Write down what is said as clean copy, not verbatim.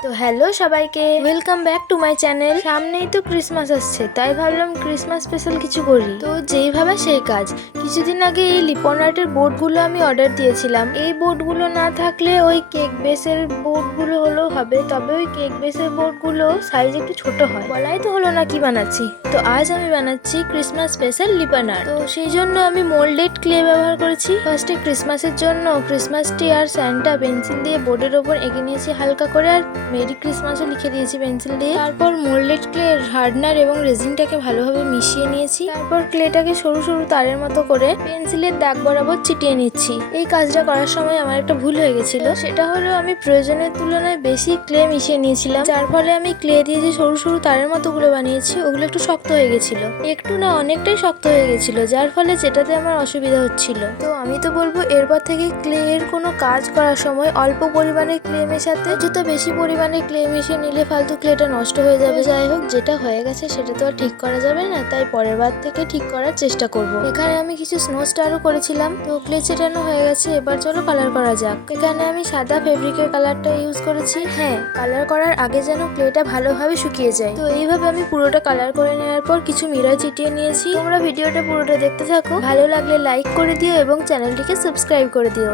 তো হ্যালো সবাইকে, welcome back to my channel. সামনেই তো ক্রিসমাস আসছে, তাই ভাবলাম ক্রিসমাস স্পেশাল কিছু করি। তো যেই ভাবা সেই কাজ। কিছুদিন আগে এই লিপন আর্টের বোর্ডগুলো আমি অর্ডার দিয়েছিলাম। এই বোর্ডগুলো না থাকলে ওই কেক বেসের বোর্ডগুলো হলেও হবে, তবে ওই কেক বেসের বোর্ডগুলো সাইজ একটু ছোট হয়। বলাই তো হলো না কি বানাচ্ছি। তো আজ আমি বানাচ্ছি ক্রিসমাস স্পেশাল লিপন আর্ট। তো সেই জন্য আমি মোল্ডেড ক্লে ব্যবহার করেছি। ফার্স্টে ক্রিসমাসের জন্য ক্রিসমাস ট্রি আর স্যান্টা পেন্সিল দিয়ে বোর্ডের ওপর এঁকে নিয়েছি হালকা করে, আর মেরি ক্রিসমাসও লিখে দিয়েছি পেন্সিল দিয়ে। তারপর মোল্ডেড ক্লে হার্ডনার এবং রেজিনটাকে ভালোভাবে মিশিয়ে নিয়েছি। তারপর ক্লেটাকে সরু সরু তারের মতো করে পেন্সিলের দাগ বরাবর চিটিয়ে নিচ্ছি। এই কাজটা করার সময় আমার একটা ভুল হয়ে গেছিল, সেটা হলো আমি প্রয়োজনের তুলনায় বেশি ক্লে মিশিয়ে নিয়েছিলাম, যার ফলে আমি ক্লে দিয়ে যে সরু সরু তারের মতো গুলো বানিয়েছি ওগুলো একটু শক্ত হয়ে গেছিল। একটু না, অনেকটাই শক্ত হয়ে গেছিল, যার ফলে যেটাতে আমার অসুবিধা হচ্ছিল। তো আমি তো বলবো এরপর থেকে ক্লে এর কোনো কাজ করার সময় অল্প পরিমাণে ক্লে মেশাতে। যত বেশি পরিমাণে ক্লে মিশিয়ে নিলে ফালতু ক্লেটা নষ্ট হয়ে যাবে। যাই হোক, যেটা হয়ে গেছে সেটা তো আর ঠিক করা যাবে না, তাই পরের বার থেকে ঠিক করার চেষ্টা করব। এখানে আমি কিছু স্নো স্টারও করেছিলাম। তো ক্লে চেটানো হয়ে গেছে, এবার চলো কালার করা যাক। এখানে আমি সাদা ফেব্রিকের কালারটা ইউজ করেছি। হ্যাঁ, কালার করার আগে যেন ক্লেটা ভালোভাবে শুকিয়ে যায়। তো এইভাবে আমি পুরোটা কালার করে নেওয়ার পর কিছু মিরর চিটিয়ে নিয়েছি। তোমরা ভিডিওটা পুরোটা দেখতে থাকো, ভালো লাগলে লাইক করে দিও এবং চ্যানেলটিকে সাবস্ক্রাইব করে দিও।